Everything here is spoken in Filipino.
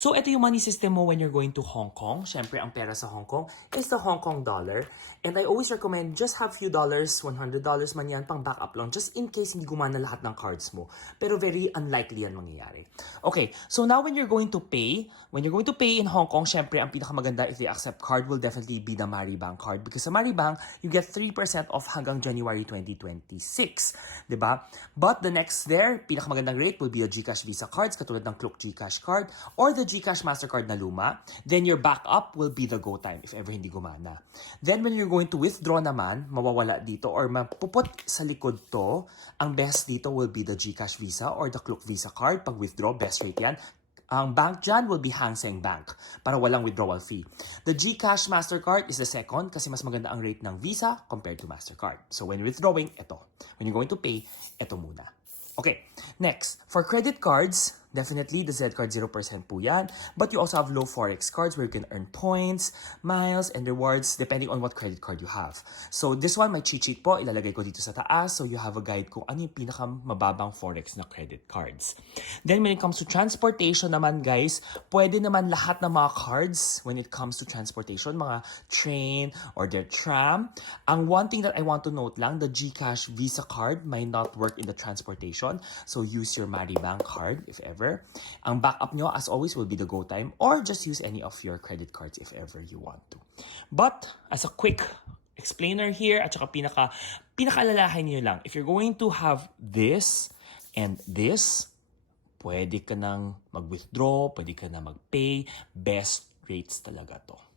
So, ito yung money system mo when you're going to Hong Kong. Siyempre, ang pera sa Hong Kong is the Hong Kong dollar. And I always recommend just have few dollars, $100 man yan, pang backup lang, just in case hindi gumana lahat ng cards mo. Pero very unlikely yan mangyayari. Okay, so now when you're going to pay in Hong Kong, siyempre, ang pinakamaganda if they accept card will definitely be the Maribank card. Because sa Maribank, you get 3% off hanggang January 2026. Diba? But the next there, pinakamagandang rate will be the GCash Visa cards, katulad ng Klook GCash card, or the GCash MasterCard na luma. Then your backup will be the GoTime if ever hindi gumana. Then when you're going to withdraw naman, mawawala dito or mapuput sa likod to, ang best dito will be the GCash Visa or the Klook Visa card. Pag withdraw, best rate yan. Ang bank dyan will be Hang Seng Bank para walang withdrawal fee. The GCash MasterCard is the second kasi mas maganda ang rate ng Visa compared to MasterCard. So when withdrawing, ito. When you're going to pay, ito muna. Okay, next, for credit cards, definitely the Z card 0% po yan. But you also have low forex cards where you can earn points, miles, and rewards depending on what credit card you have. So this one, may cheat sheet po, ilalagay ko dito sa taas. So you have a guide kung ano yung pinakamababang forex na credit cards. Then when it comes to transportation naman guys, pwede naman lahat ng mga cards when it comes to transportation, mga train or their tram. Ang one thing that I want to note lang, the GCash Visa card might not work in the transportation. So use your Maribank card if ever. Ang backup nyo, as always, will be the GoTime or just use any of your credit cards if ever you want to. But, as a quick explainer here, at saka pinakaalalahin nyo lang, if you're going to have this and this, pwede ka nang mag-withdraw, pwede ka na mag-pay, best rates talaga to.